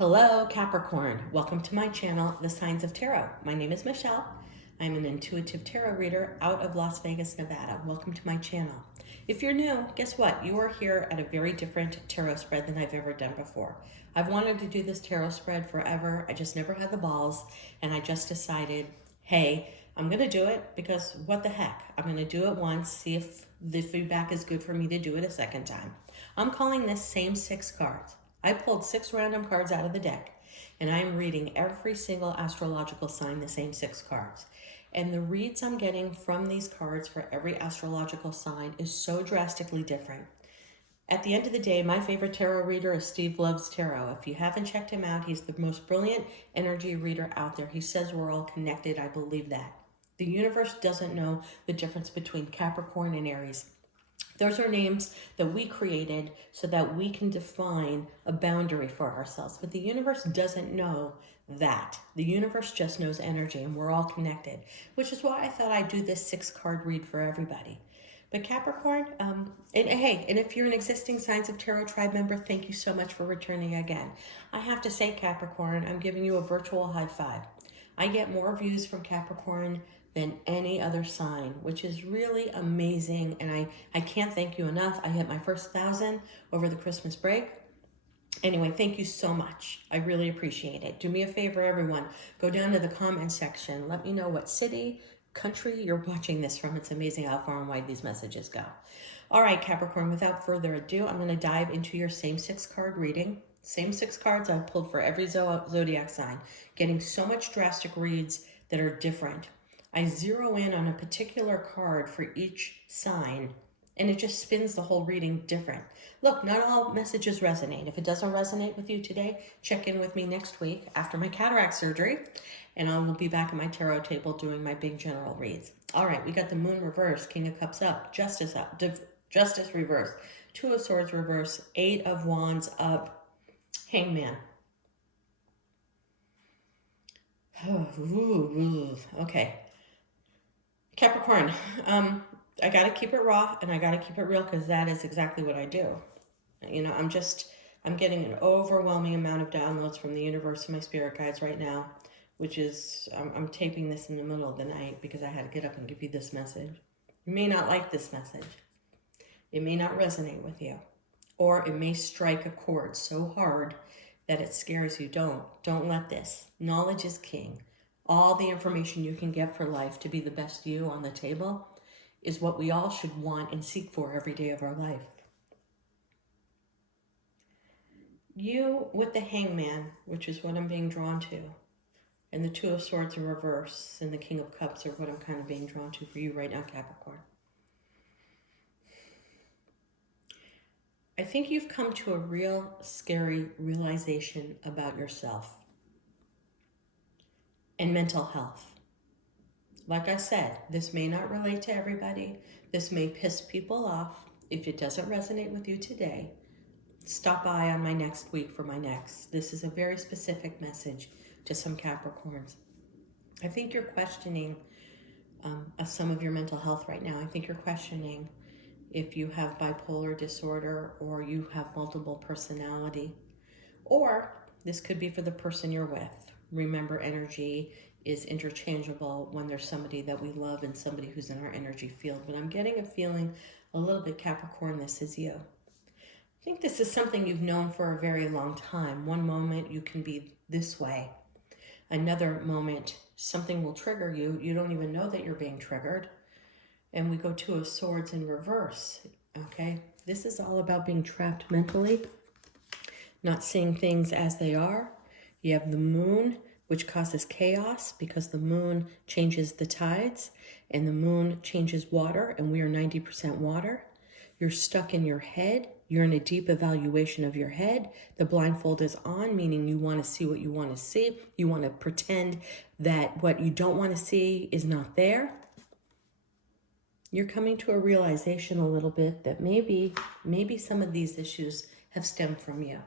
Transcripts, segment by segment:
Hello, Capricorn. Welcome to my channel, The Signs of Tarot. My name is Michelle. I'm an intuitive tarot reader out of Las Vegas, Nevada. Welcome to my channel. If you're new, guess what? You are here at a very different tarot spread than I've ever done before. I've wanted to do this tarot spread forever. I just never had the balls, and I just decided, hey, I'm going to do it because what the heck? I'm going to do it once, see if the feedback is good for me to do it a second time. I'm calling this same 6 cards. I pulled 6 random cards out of the deck, and I'm reading every single astrological sign the same 6 cards. And the reads I'm getting from these cards for every astrological sign is so drastically different. At the end of the day, my favorite tarot reader is Steve Loves Tarot. If you haven't checked him out, he's the most brilliant energy reader out there. He says we're all connected. I believe that. The universe doesn't know the difference between Capricorn and Aries. Those are names that we created so that we can define a boundary for ourselves. But the universe doesn't know that. The universe just knows energy, and we're all connected, which is why I thought I'd do this 6-card read for everybody. But Capricorn, and if you're an existing Signs of Tarot tribe member, thank you so much for returning again. I have to say, Capricorn, I'm giving you a virtual high five. I get more views from Capricorn than any other sign, which is really amazing. And I can't thank you enough. I hit my first 1,000 over the Christmas break. Anyway, thank you so much. I really appreciate it. Do me a favor, everyone. Go down to the comment section. Let me know what city, country you're watching this from. It's amazing how far and wide these messages go. All right, Capricorn, without further ado, I'm going to dive into your same 6-card reading. Same 6 cards I've pulled for every zodiac sign. Getting so much drastic reads that are different. I zero in on a particular card for each sign, and it just spins the whole reading different. Look, not all messages resonate. If it doesn't resonate with you today, check in with me next week after my cataract surgery, and I will be back at my tarot table doing my big general reads. All right, we got the Moon reverse, King of Cups up, Justice reverse, 2 of Swords reverse, 8 of Wands up, Hangman. Okay. Capricorn, I got to keep it raw and I got to keep it real because that is exactly what I do. You know, I'm getting an overwhelming amount of downloads from the universe and my spirit guides right now, which is, I'm taping this in the middle of the night because I had to get up and give you this message. You may not like this message. It may not resonate with you, or it may strike a chord so hard that it scares you. Don't let this. Knowledge is king. All the information you can get for life to be the best you on the table is what we all should want and seek for every day of our life. You with the Hangman, which is what I'm being drawn to, and the 2 of Swords in reverse and the King of Cups are what I'm kind of being drawn to for you right now, Capricorn. I think you've come to a real scary realization about yourself and mental health. Like I said, this may not relate to everybody. This may piss people off. If it doesn't resonate with you today, stop by on my next week for my next. This is a very specific message to some Capricorns. I think you're questioning some of your mental health right now. I think you're questioning if you have bipolar disorder or you have multiple personality, or this could be for the person you're with. Remember, energy is interchangeable when there's somebody that we love and somebody who's in our energy field. But I'm getting a feeling a little bit, Capricorn, this is you. I think this is something you've known for a very long time. One moment you can be this way. Another moment, something will trigger you. You don't even know that you're being triggered. And we go 2 of Swords in reverse, okay? This is all about being trapped mentally, not seeing things as they are. You have the Moon, which causes chaos because the Moon changes the tides and the Moon changes water, and we are 90% water. You're stuck in your head. You're in a deep evaluation of your head. The blindfold is on, meaning you want to see what you want to see. You want to pretend that what you don't want to see is not there. You're coming to a realization a little bit that maybe some of these issues have stemmed from you.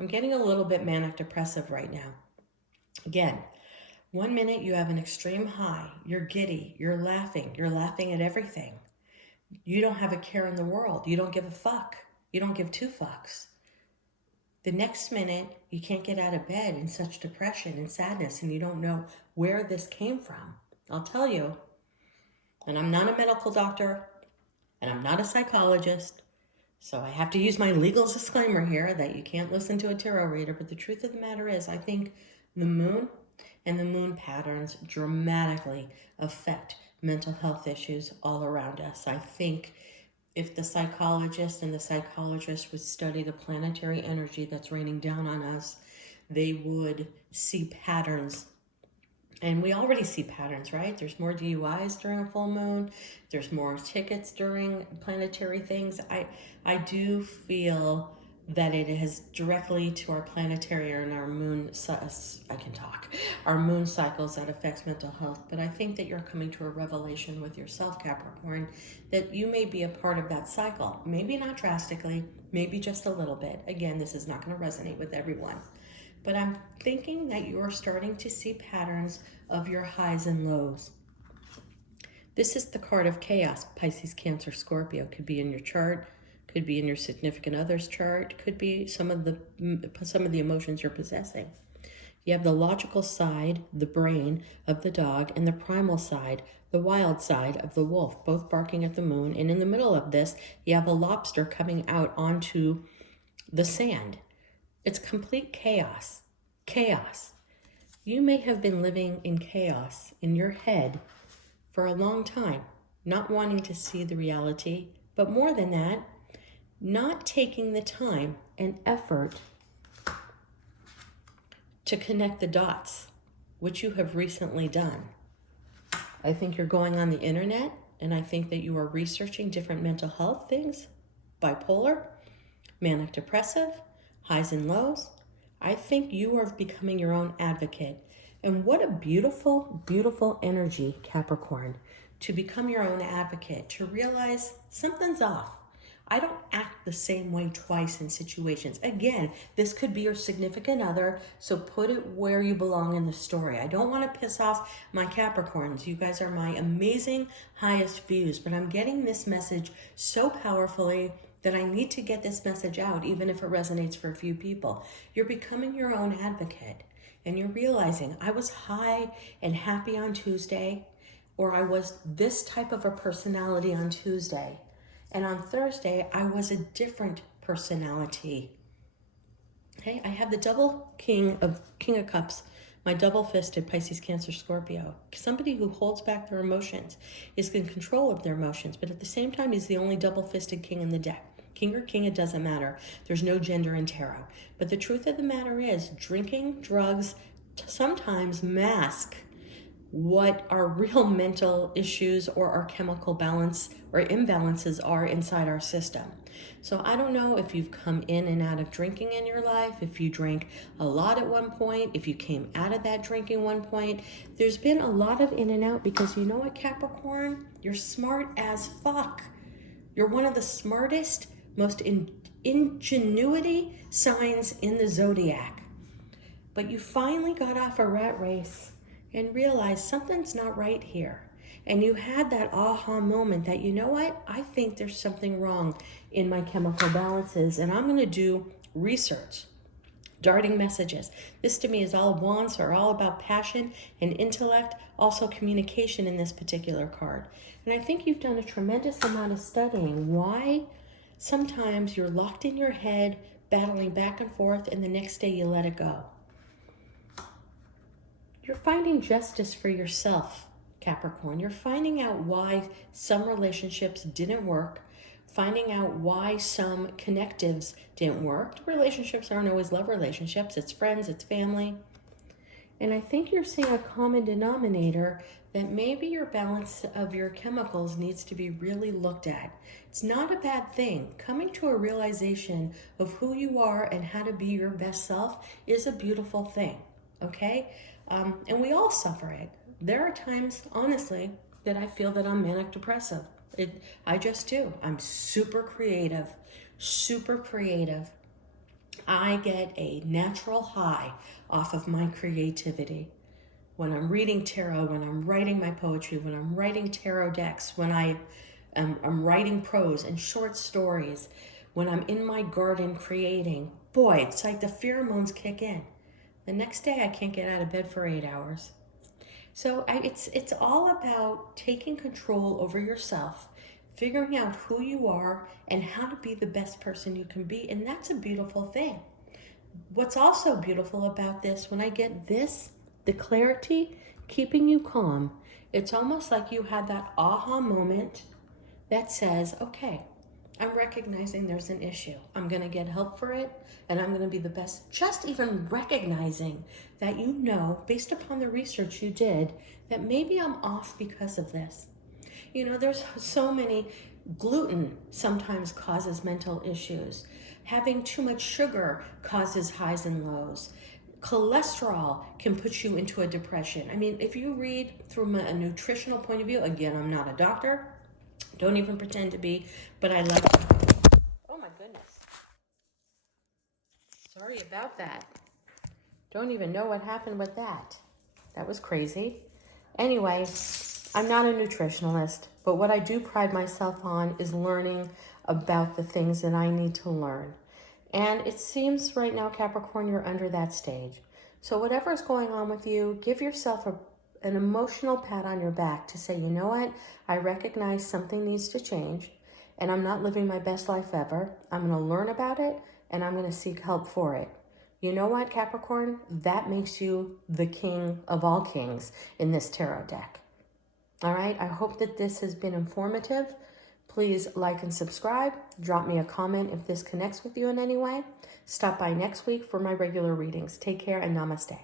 I'm getting a little bit manic depressive right now. Again, 1 minute you have an extreme high, you're giddy, you're laughing at everything. You don't have a care in the world. You don't give a fuck. You don't give 2 fucks. The next minute, you can't get out of bed in such depression and sadness, and you don't know where this came from. I'll tell you, and I'm not a medical doctor, and I'm not a psychologist, so I have to use my legal disclaimer here that you can't listen to a tarot reader, but the truth of the matter is, I think the moon and the moon patterns dramatically affect mental health issues all around us. I think if the psychologist and the psychologist would study the planetary energy that's raining down on us, they would see patterns. And we already see patterns, right? There's more DUIs during a full moon. There's more tickets during planetary things. I do feel that it is directly to our planetary and our moon, our moon cycles that affects mental health. But I think that you're coming to a revelation with yourself, Capricorn, that you may be a part of that cycle. Maybe not drastically, maybe just a little bit. Again, this is not going to resonate with everyone. But I'm thinking that you are starting to see patterns of your highs and lows. This is the card of chaos, Pisces, Cancer, Scorpio. Could be in your chart, could be in your significant other's chart, could be some of the emotions you're possessing. You have the logical side, the brain of the dog, and the primal side, the wild side of the wolf, both barking at the moon. And in the middle of this, you have a lobster coming out onto the sand. It's complete chaos. Chaos. You may have been living in chaos in your head for a long time, not wanting to see the reality, but more than that, not taking the time and effort to connect the dots, which you have recently done. I think you're going on the internet, and I think that you are researching different mental health things, bipolar, manic depressive, highs and lows. I think you are becoming your own advocate. And what a beautiful, beautiful energy, Capricorn, to become your own advocate, to realize something's off. I don't act the same way twice in situations. Again, this could be your significant other, so put it where you belong in the story. I don't want to piss off my Capricorns. You guys are my amazing highest views, but I'm getting this message so powerfully that I need to get this message out, even if it resonates for a few people. You're becoming your own advocate, and you're realizing I was high and happy on Tuesday, or I was this type of a personality on Tuesday, and on Thursday, I was a different personality. Okay, I have the double King of Cups, my double-fisted Pisces, Cancer, Scorpio. Somebody who holds back their emotions is in control of their emotions, but at the same time, he's the only double-fisted king in the deck. King or king, it doesn't matter. There's no gender in tarot. But the truth of the matter is, drinking, drugs, sometimes mask what our real mental issues or our chemical balance or imbalances are inside our system. So I don't know if you've come in and out of drinking in your life, if you drank a lot at one point, if you came out of that drinking one point. There's been a lot of in and out because you know what, Capricorn? You're smart as fuck. You're one of the smartest, most ingenuity signs in the zodiac. But you finally got off a rat race and realized something's not right here. And you had that aha moment that, you know what, I think there's something wrong in my chemical balances, and I'm gonna do research, darting messages. This to me is all wands, are all about passion and intellect, also communication in this particular card. And I think you've done a tremendous amount of studying. Why sometimes you're locked in your head, battling back and forth, and the next day you let it go. You're finding justice for yourself, Capricorn. You're finding out why some relationships didn't work, finding out why some connectives didn't work. Relationships aren't always love relationships. It's friends, it's family. And I think you're seeing a common denominator that maybe your balance of your chemicals needs to be really looked at. It's not a bad thing. Coming to a realization of who you are and how to be your best self is a beautiful thing, okay? And we all suffer it. There are times, honestly, that I feel that I'm manic depressive. I just do. I'm super creative, super creative. I get a natural high off of my creativity. When I'm reading tarot, when I'm writing my poetry, when I'm writing tarot decks, when I'm writing prose and short stories, when I'm in my garden creating, boy, it's like the pheromones kick in. The next day I can't get out of bed for 8 hours. So it's all about taking control over yourself, figuring out who you are and how to be the best person you can be. And that's a beautiful thing. What's also beautiful about this, when I get this, the clarity, keeping you calm, it's almost like you had that aha moment that says, okay, I'm recognizing there's an issue. I'm going to get help for it, and I'm going to be the best. Just even recognizing that you know, based upon the research you did, that maybe I'm off because of this. You know, there's so many. Gluten sometimes causes mental issues. Having too much sugar causes highs and lows. Cholesterol can put you into a depression. I mean, if you read from a nutritional point of view, again, I'm not a doctor, don't even pretend to be, but I like to. Oh my goodness. Sorry about that. Don't even know what happened with that. That was crazy. Anyway, I'm not a nutritionalist, but what I do pride myself on is learning about the things that I need to learn. And it seems right now, Capricorn, you're under that stage. So whatever is going on with you, give yourself an emotional pat on your back to say, you know what? I recognize something needs to change, and I'm not living my best life ever. I'm going to learn about it, and I'm going to seek help for it. You know what, Capricorn? That makes you the king of all kings in this tarot deck. All right, I hope that this has been informative. Please like and subscribe. Drop me a comment if this connects with you in any way. Stop by next week for my regular readings. Take care and namaste.